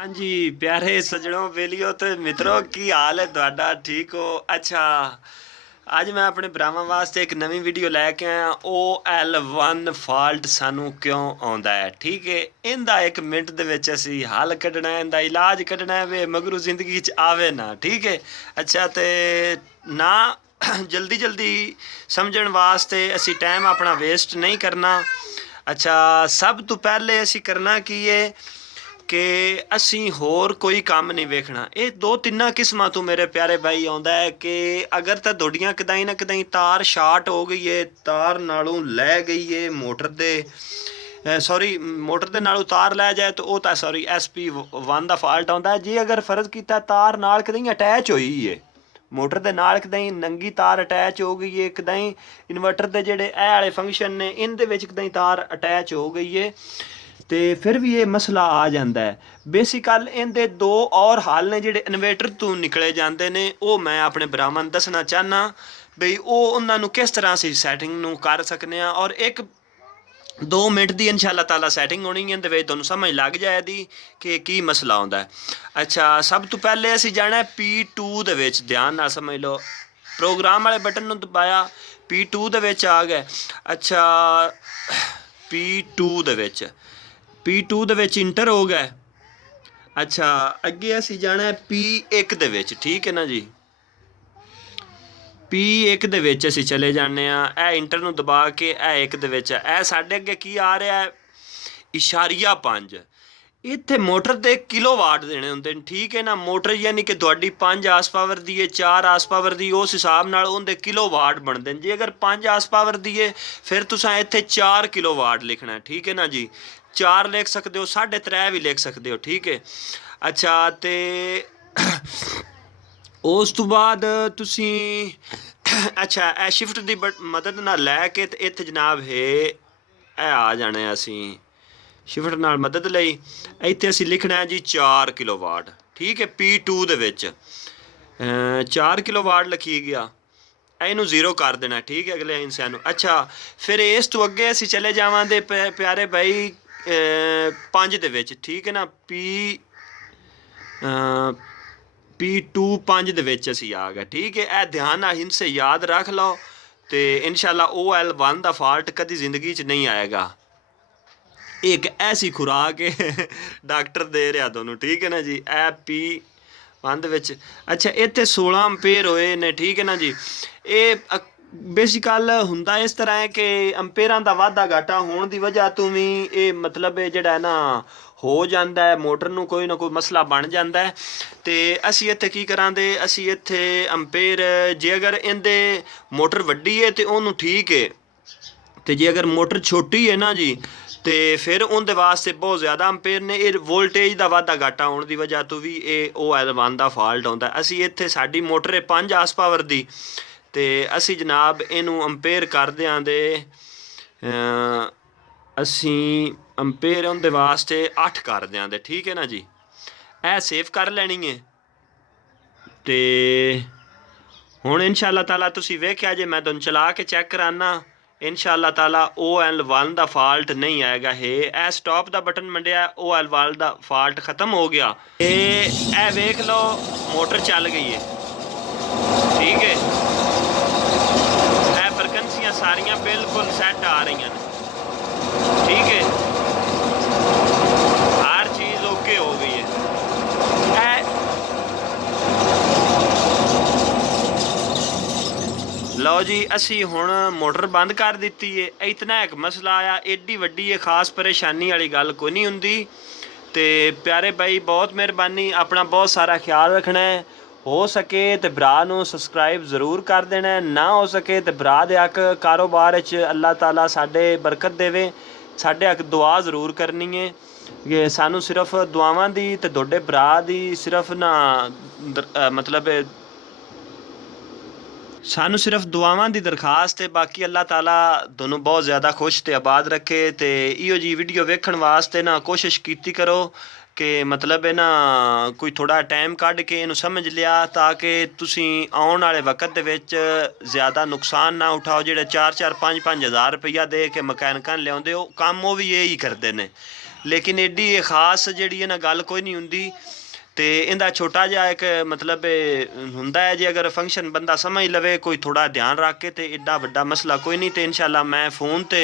हाँ जी प्यारे सजनों बेलियो ते मित्रों की हाल है ਤੁਹਾਡਾ ठीक हो। अच्छा ਅੱਜ ਮੈਂ ਆਪਣੇ ਭਰਾਵਾਂ ਵਾਸਤੇ ਇੱਕ ਨਵੀਂ ਵੀਡੀਓ ਲੈ ਕੇ ਆਇਆ। OL1 ਫਾਲਟ ਸਾਨੂੰ ਕਿਉਂ ਆਉਂਦਾ ਹੈ, ਠੀਕ ਹੈ। ਇਹਦਾ 1 ਮਿੰਟ ਦੇ ਵਿੱਚ ਅਸੀਂ ਹੱਲ ਕੱਢਣਾ ਹੈ, ਇਹਦਾ ਇਲਾਜ ਕੱਢਣਾ ਹੈ ਵੇ ਮਗਰੂ ਜ਼ਿੰਦਗੀ 'ਚ ਆਵੇ ਨਾ, ਠੀਕ ਹੈ। ਅੱਛਾ ਤੇ ਨਾ ਜਲਦੀ ਜਲਦੀ ਸਮਝਣ ਵਾਸਤੇ ਅਸੀਂ ਟਾਈਮ ਆਪਣਾ ਵੇਸਟ ਨਹੀਂ ਕਰਨਾ। ਅੱਛਾ ਸਭ ਤੋਂ ਪਹਿਲੇ ਅਸੀਂ ਕਰਨਾ ਕੀ ਹੈ कि असी होर कोई काम नहीं वेखना। ये 2-3 किस्मां तो मेरे प्यारे भाई आउंदा है कि अगर तो तुहाडियां कदाई ना कदाई तार शार्ट हो गई है, तार नालों लै गई है मोटर दे सॉरी मोटर दे नालों तार लै जाए तो वह सॉरी SP1 दा फॉल्ट आउंदा है जी। अगर फर्ज कीता तार नाल कदाई अटैच होई है मोटर दे नाल, कदाई नंगी तार अटैच हो गई है, कदाई इन्वर्टर दे जेहड़े ए वाले फंक्शन ने इनदे विच कदाई तार अटैच हो गई है तो फिर भी ये मसला आ जाता है। बेसिकल इनके 2 और हल ने जिहड़े इन्वेटर तो निकले जाते हैं, वो मैं अपने भरावां नूं दसना चाहना बई उन्होंने किस तरह असीं सैटिंग नूं कर सकते हैं। और 1-2 मिनट की इंशाअल्लाह ताला सैटिंग होनी है, तो तुहानूं समझ लग जाएगी कि की मसला आउंदा है। अच्छा सब तो पहले असीं जाना है P2 दे विच, ध्यान नाल समझ लो। प्रोग्राम वाले बटन नूं दबाया, P2 दे विच आ गए। अच्छा P2 दे विच P2 ਦੇ ਵਿੱਚ ਇੰਟਰ ਹੋ ਗਏ। ਅੱਛਾ ਅੱਗੇ ਅਸੀਂ ਜਾਣਾ ਹੈ P1 ਦੇ ਵਿੱਚ, ਠੀਕ ਹੈ ਨਾ ਜੀ। P1 ਦੇ ਵਿੱਚ ਅਸੀਂ ਚਲੇ ਜਾਂਦੇ ਆ। ਇਹ ਇੰਟਰ ਨੂੰ ਦਬਾ ਕੇ ਇਹ 1 ਦੇ ਵਿੱਚ ਇਹ ਸਾਡੇ ਅੱਗੇ ਕੀ ਆ ਰਿਹਾ ਹੈ, ਇਸ਼ਾਰੀਆ 5। ਇੱਥੇ ਮੋਟਰ ਦੇ ਕਿਲੋਵਾਟ ਦੇਣੇ ਹੁੰਦੇ ਨੇ, ਠੀਕ ਹੈ ਨਾ। ਮੋਟਰ ਯਾਨੀ ਕਿ ਤੁਹਾਡੀ 5 ਆਸ ਪਾਵਰ ਦੀ ਹੈ, 4 ਆਸ ਪਾਵਰ ਦੀ, ਉਸ ਹਿਸਾਬ ਨਾਲ ਉਹਦੇ ਕਿਲੋਵਾਟ ਬਣਦੇ ਨੇ। ਜੇ ਅਗਰ 5 ਆਸ ਪਾਵਰ ਦੀ ਹੈ ਫਿਰ ਤੁਸੀਂ ਇੱਥੇ 4 ਕਿਲੋਵਾਟ ਲਿਖਣਾ, ਠੀਕ ਹੈ ਨਾ ਜੀ। 4 लिख सकते हो, 3.5 भी लिख सकते हो, ठीक है। अच्छा तो उस तो बाद तुसी अच्छा ए शिफ्ट की मदद नाल लैके ते इत्थे जनाब है ए आ जाने असी शिफ्ट नाल मदद लई इत्थे असी लिखना है जी 4 किलोवाट, ठीक है। P2 दे विच 4 किलोवाट लिखी गया, ਇਹਨੂੰ 0 कर देना, ठीक है अगले हिस्से ਨੂੰ। अच्छा फिर इस तो अगे असी चले जावांगे प्यारे भाई 5 ਦੇ ਵਿੱਚ, ठीक है ना। P2 5 ਦੇ ਵਿੱਚ ਅਸੀਂ ਆ ਗਏ, ठीक है। ਇਹ ध्यान ਨਾਲ हिस्से याद रख लो तो इंशाल्लाह OL1 ਦਾ ਫਾਲਟ कभी जिंदगी 'ਚ नहीं आएगा। एक ऐसी खुराक है डॉक्टर दे रहा दोनों, ठीक है ना जी। ए P1 ਦੇ ਵਿੱਚ अच्छा ਇੱਥੇ 16 अंपेयर होए ने, ठीक है ना जी। ਇਹ बेसिकल ਹੁੰਦਾ इस तरह है कि अंपेयरां ਦਾ ਵਾਧਾ ਘਾਟਾ ਹੋਣ ਦੀ ਵਜ੍ਹਾ ਤੋਂ ਵੀ ਇਹ ਮਤਲਬ ਜਿਹੜਾ ਹੈ ਨਾ ਹੋ ਜਾਂਦਾ ਹੈ, ਮੋਟਰ ਨੂੰ ਕੋਈ ਨਾ ਕੋਈ ਮਸਲਾ ਬਣ ਜਾਂਦਾ ਹੈ। ਤੇ ਅਸੀਂ ਇੱਥੇ ਕੀ ਕਰਾਂਗੇ, ਅਸੀਂ ਇੱਥੇ ਅੰਪੇਅਰ ਜੇ ਅਗਰ ਇਹਦੇ ਮੋਟਰ ਵੱਡੀ ਹੈ ਤੇ ਉਹਨੂੰ ਠੀਕ ਹੈ, ਤੇ ਜੇ ਅਗਰ ਮੋਟਰ ਛੋਟੀ ਹੈ ਨਾ ਜੀ ਤੇ ਫਿਰ ਉਹਦੇ ਵਾਸਤੇ ਬਹੁਤ ਜ਼ਿਆਦਾ ਅੰਪੇਅਰ ਨੇ। ਇਹ ਵੋਲਟੇਜ ਦਾ ਵਾਧਾ ਘਾਟਾ ਹੋਣ ਦੀ ਵਜ੍ਹਾ ਤੋਂ ਵੀ ਇਹ OL1 ਦਾ ਫਾਲਟ ਆਉਂਦਾ। ਅਸੀਂ ਇੱਥੇ ਸਾਡੀ ਮੋਟਰ ਹੈ 5 ਆਸ ਪਾਵਰ ਦੀ ਤੇ ਅਸੀਂ ਜਨਾਬ ਇਹਨੂੰ ਅੰਪੇਅਰ ਕਰ ਦਿਆਂਗੇ, ਅਸੀਂ ਅੰਪੇਅਰ ਉਹਦੇ ਵਾਸਤੇ 8 ਕਰ ਦਿਆਂਗੇ, ਠੀਕ ਹੈ ਨਾ ਜੀ। ਇਹ ਸੇਵ ਕਰ ਲੈਣੀ ਹੈ ਤੇ ਹੁਣ इंशाअल्लाह ताला तुसी वेख्या जे मैं तुहानूं चला के चेक कराना, इंशाअल्लाह ताला OL1 ਦਾ ਫਾਲਟ नहीं आएगा। है ए स्टॉप ਦਾ बटन मंडिया, OL1 ਦਾ ਫਾਲਟ खत्म हो गया। ਇਹ वेख लो मोटर चल गई है, ठीक है। ਇਹ फ्रिक्वेंसियां सारियां बिल्कुल सैट आ रही हैं, ठीक है। हर चीज़ ओके हो गई है। लो जी असी हुण मोटर बंद कर दी है। इतना एक मसला आया, एडी वड्डी है खास परेशानी वाली गल कोई नहीं हुंदी। तो प्यारे भाई बहुत मेहरबानी, अपना बहुत सारा ख्याल रखना है। हो सके तो भरा नूं सबसक्राइब ज़रूर कर देना, ना हो सके तो भरा दे हक कारोबार अल्लाह ताला साडे बरकत देवे, साडे हक दुआ ज़रूर करनी है कि सानू सिर्फ दुआवां दी ते तुहाडे भरा दी सिर्फ ना मतलब सानू सिर्फ दुआवां दी दरखास्त है। बाकी अल्लाह ताला दोनों बहुत ज़्यादा खुश ते आबाद रखे। तो इहो जी वीडियो वेखण वास्ते ना कोशिश कीती करो कि मतलब है ना कोई थोड़ा टाइम कढ़ के इनू समझ लिया, ताकि तुसी आने वाले वक्त दे विच ज़्यादा नुकसान ना उठाओ। जिहड़े 4-4 5-5 हज़ार रुपया दे के मकैनिकां लिआउंदे हो काम वो भी यही करते हैं। ਲੇਕਿਨ ਏਡੀ ਖਾਸ ਜਿਹੜੀ ਹੈ ਨਾ ਗੱਲ ਕੋਈ ਨਹੀਂ ਹੁੰਦੀ। ਤੇ ਇਹਦਾ ਛੋਟਾ ਜਿਹਾ ਇੱਕ ਮਤਲਬ ਹੁੰਦਾ ਹੈ, ਜੇ ਅਗਰ ਫੰਕਸ਼ਨ ਬੰਦਾ ਸਮਝ ਲਵੇ ਕੋਈ ਥੋੜਾ ਧਿਆਨ ਰੱਖ ਕੇ, ਤੇ ਏਡਾ ਵੱਡਾ ਮਸਲਾ ਕੋਈ ਨਹੀਂ। ਤੇ ਇਨਸ਼ਾਅੱਲਾ ਮੈਂ फ़ोन ਤੇ